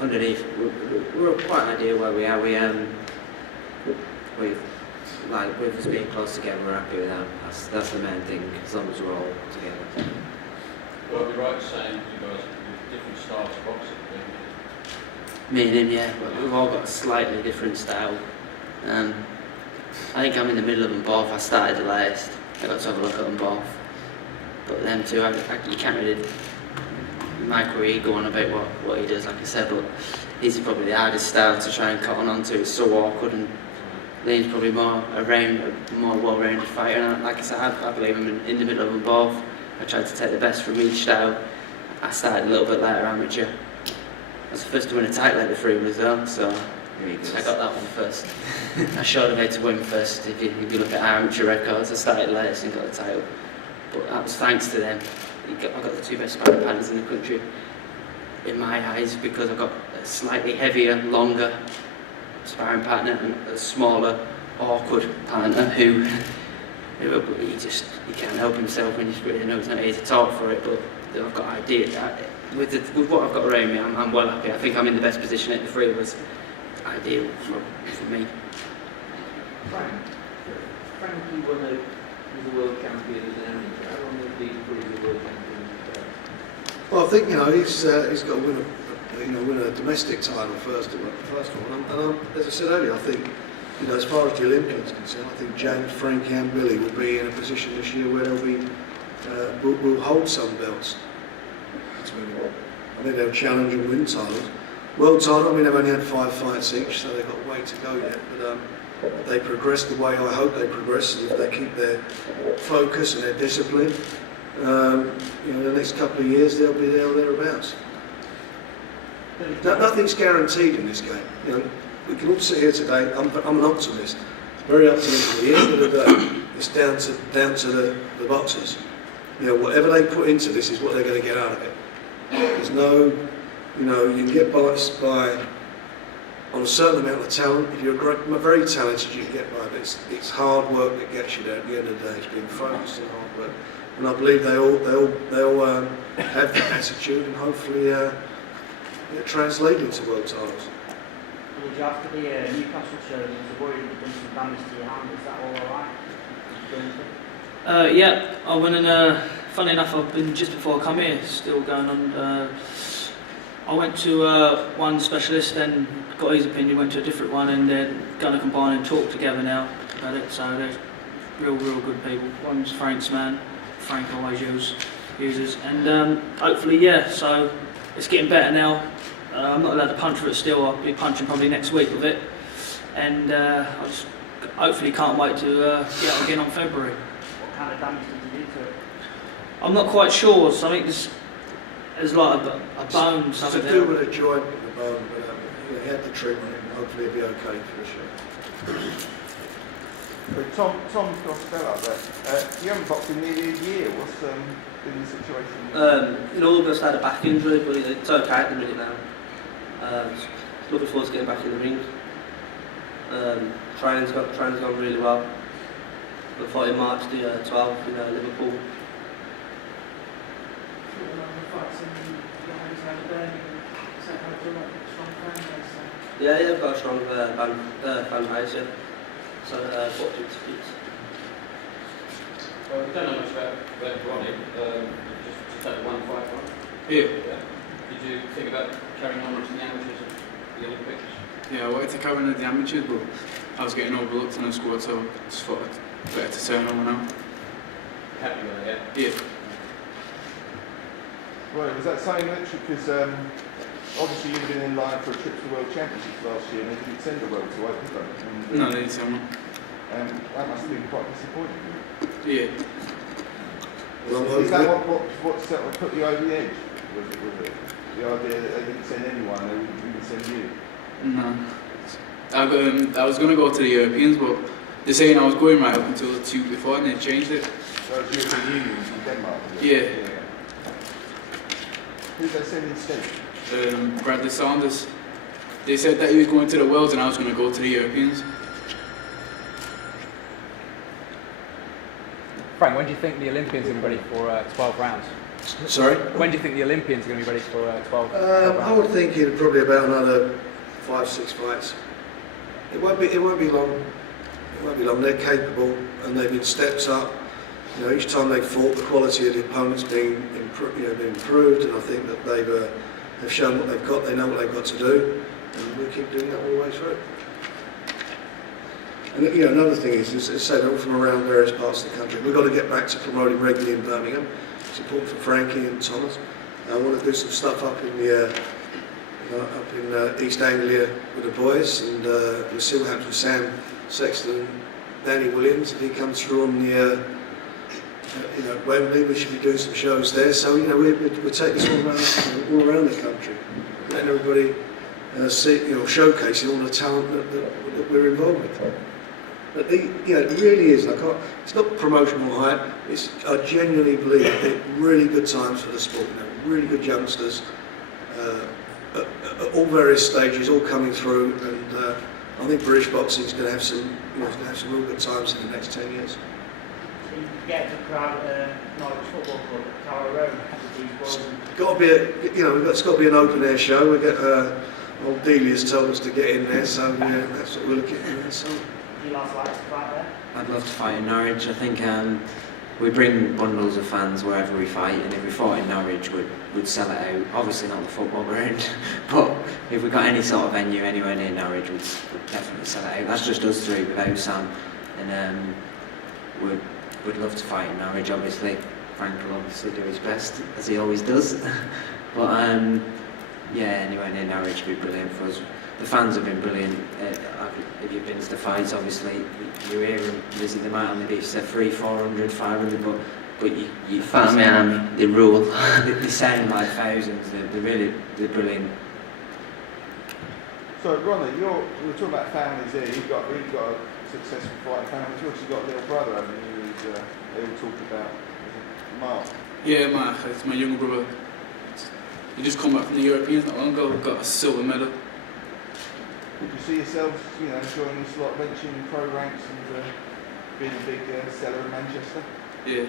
underneath, we're quite ideal where we are. With us being close together, we're happy with that. That's the main thing, as long as we're all together. Well, I'd be right saying you guys have different styles of boxing, don't you? Me and him, yeah. We've all got a slightly different style. I think I'm in the middle of them both. I started the latest. I got to have a look at them both. But them two, you can't really micro-ego on about what he does, like I said, but he's probably the hardest style to try and cotton onto. It's so awkward, and Liam's probably more well-rounded fighter. And like I said, I believe I'm in the middle of them both. I tried to take the best from each style. I started a little bit later amateur. I was the first to win a title at the Freeman as well, so I got that one first. I showed him how to win first. If you look at our amateur records, I started latest and got the title. But that was thanks to them. I got the two best sparring partners in the country, in my eyes, because I got a slightly heavier, longer sparring partner and a smaller, awkward partner who he can't help himself when he's really knows not here to talk for it. But I've got ideas. With what I've got around me, I'm well happy. I think I'm in the best position at the three of us. Ideal for me. Frankie was a world champion as an amateur. How long has he been a world champion? Well, I think he's got to win a domestic title first one. And as I said earlier, I think as far as the Olympians are concerned, I think James, Frankie, and Billy will be in a position this year where will hold some belts. I think they'll challenge and win titles. World title, they've only had 5 fights each, so they've got a way to go yet. But they progress the way I hope they progress, and if they keep their focus and their discipline, the next couple of years they'll be there or thereabouts. Nothing's guaranteed in this game. We can all sit here today. I'm an optimist. Very optimistic. At the end of the day, it's down to the boxers. Whatever they put into this is what they're going to get out of it. There's no, you can get by on a certain amount of talent. If you're very talented, you can get by. But it's hard work that gets you there. At the end of the day, it's being focused and hard work. And I believe they all have that attitude, and hopefully translate into world titles. After the Newcastle show, there was a worry that you've done some damage to your hand. Is that all right? Yeah, I went in. Funny enough, I've been just before I come here, still going on. I went to one specialist, then got his opinion. Went to a different one, and they're going to combine and talk together now about it. So they're real good people. One's Frank's man. Frank always uses, and hopefully, yeah. So it's getting better now. I'm not allowed to punch for it still. I'll be punching probably next week with it, and I just hopefully can't wait to get out again on February. What kind of damage did you do to it? I'm not quite sure. So I think there's like a bone. It's to do with a joint in the bone, but he had the treatment, and hopefully he'll be okay for sure. Tom Costello up there. You haven't boxed in nearly a year. What's been the situation? In August I had a back injury, but it's okay at the minute now. Looking forward to getting back in the ring. Training's gone really well. We fought in March the 12th in Liverpool. Yeah, I've got a strong fan base, yeah. So, fortunate to beat. Well, we don't know much about Ronnie, just had one fight, right? Yeah. Did you think about carrying on to the amateurs at the Olympics? Yeah, I wanted to carry on at the amateurs, but I was getting overlooked in the squad, so I just thought it's better to turn over now. Happy with it, yeah? Yeah. Right, was that saying literally because obviously you've been in line for a trip to the World Championships last year and they didn't send a world to Open Cup? No, they didn't send one. That must have been quite disappointing. Yeah. Is that what put you over the edge? Was it the idea that they didn't send anyone, they wouldn't even send you? No. I was going to go to the Europeans, but they're saying I was going right up until the 2 before and they changed it. So it's European Union in Denmark? Yeah. Who did they send instead? Bradley Saunders. They said that he was going to the Worlds and I was going to go to the Europeans. Frank, when do you think the Olympians will be ready for 12 rounds? Sorry? When do you think the Olympians are going to be ready for 12? I would think in probably about another 5-6 fights. It won't be long. It won't be long. They're capable and they've been steps up. You know, each time they've fought, the quality of the opponent's been improved, and I think that they've shown what they've got. They know what they've got to do, and we'll keep doing that all the way through. And you know, another thing is, as I say, they're all from around various parts of the country. We've got to get back to promoting regularly in Birmingham. It's important for Frankie and Thomas. I want to do some stuff up in East Anglia with the boys, and we'll see what happens with Sam Sexton and Danny Williams. If he comes through on the Wembley, we should be doing some shows there. So you know, we'll take this all around the country, letting everybody see, showcasing all the talent that we're involved with. But it really is it's not promotional hype. I genuinely believe they're really good times for the sport. Really good youngsters at all various stages, all coming through, and I think British boxing is going to have some real good times in the next 10 years. So you get the crowd at Norwich Football Club at Tower Road with these boys. It's got to be an open air show. We get old Delia's told us to get in there, so that's what we're looking at doing this summer. Do you like to fight there? I'd love to fight in Norwich. I think we bring bundles of fans wherever we fight, and if we fought in Norwich, we'd sell it out. Obviously not the football ground, but if we got any sort of venue anywhere near Norwich, we'd definitely sell it out. That's just us three without Sam, and we'd love to fight in Norwich. Obviously, Frank will obviously do his best, as he always does. But anywhere near Norwich would be brilliant for us. The fans have been brilliant. If you've been to the fights, obviously you hear them visit them out on the beach. They're 300, 400, 500, but you Family Army, they rule. they sound like thousands. They're brilliant. So Ronnie, we were talking about families here. You've got a successful fighting family as well. You've got a little brother, haven't you? Who's they all talk about Mark. Yeah, Mark. It's my younger brother. He just come back from the Europeans not long ago. Got a silver medal. Would you see yourselves, enjoying this lot, venturing in pro ranks and being a big seller in Manchester? Yeah.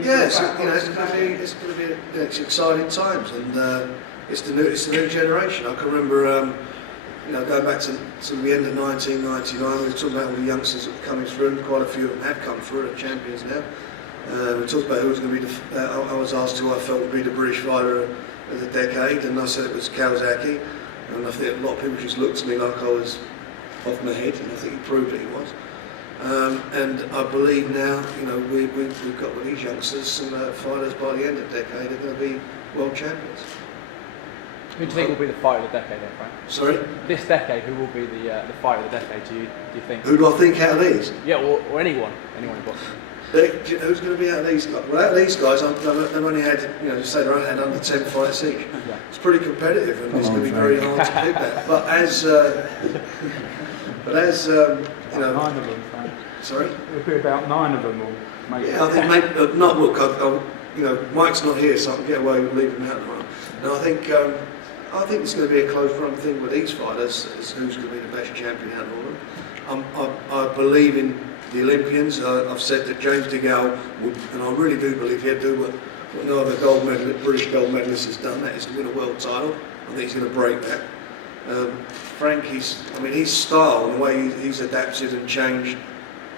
Yes, it's going to be exciting times, and it's the new generation. I can remember, going back to the end of 1999, we were talking about all the youngsters that were coming through, and quite a few of them have come through, are champions now. We talked about who was going to be I was asked who I felt would be the British fighter of the decade, and I said it was Kawasaki, and I think a lot of people just looked at me like I was off my head, and I think he proved that he was. And I believe now, we've got with these youngsters some fighters by the end of the decade are going to be world champions. Who do you think will be the fight of the decade then, Frank? Sorry? This decade, who will be the fight of the decade, do you think? Who do I think out of these? Yeah, or anyone in boxing. Who's going to be out of these guys? Well, out of these guys, they've only had, they've only had under 10 fights each. Yeah. It's pretty competitive, and it's going to be very hard to pick that. But as, 9 of them, Frank. Sorry? It'll be about 9 of them, or maybe. Yeah, I think maybe not. Look, Mike's not here, so I can get away with leaving him out tomorrow. No, I think it's going to be a close run thing with these fighters as who's going to be the best champion out of all of them. I believe in the Olympians. I've said that James DeGale would, and I really do believe he'd do what no other British gold medalist has done. That is to win a world title. I think he's going to break that. Frank, his style and the way he's adapted and changed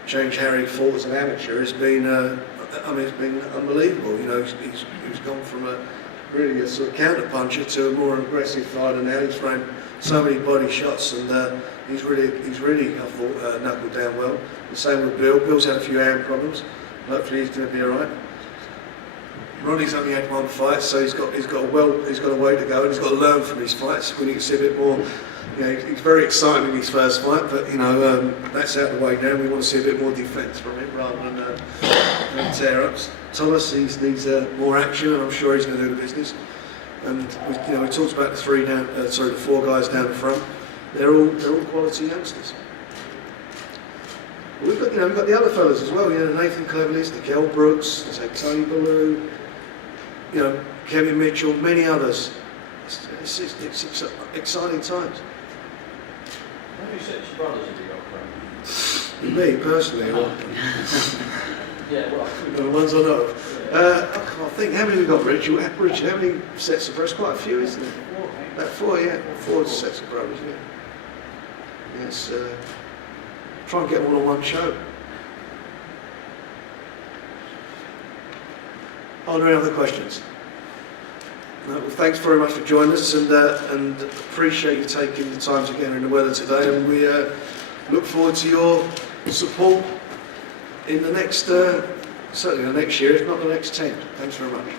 how he fought as an amateur has been, it's been unbelievable. He's gone from a sort of counter puncher to a more aggressive fighter now. He's thrown so many body shots, and he's really, I thought, knuckled down well. The same with Bill. Bill's had a few hand problems. Hopefully he's going to be all right. Ronnie's only had one fight, so he's got a way to go, and he's got to learn from his fights. We need to see a bit more. He's very exciting in his first fight, but that's out of the way now. We want to see a bit more defence from him rather than tear-ups. Thomas, he needs more action, and I'm sure he's going to do the business. And we talked about the 4 guys down the front. They're all quality youngsters. We've got the other fellas as well. Nathan Cleverley, the Kell Brooks, Tony Ballou, Kevin Mitchell, many others. It's exciting times. How many sets of brothers have you got, Frank? Me, personally, or Yeah, well, the ones I know. I can't think, how many we got, Richard? Richard, how many sets of brothers? Quite a few, isn't it? About 4, yeah. 4 sets of brothers, yeah. Yes, try and get them all on one show. Are there any other questions? No, well, thanks very much for joining us, and appreciate you taking the time to get in the weather today, and we look forward to your support in the next, certainly the next year, if not the next 10. Thanks very much.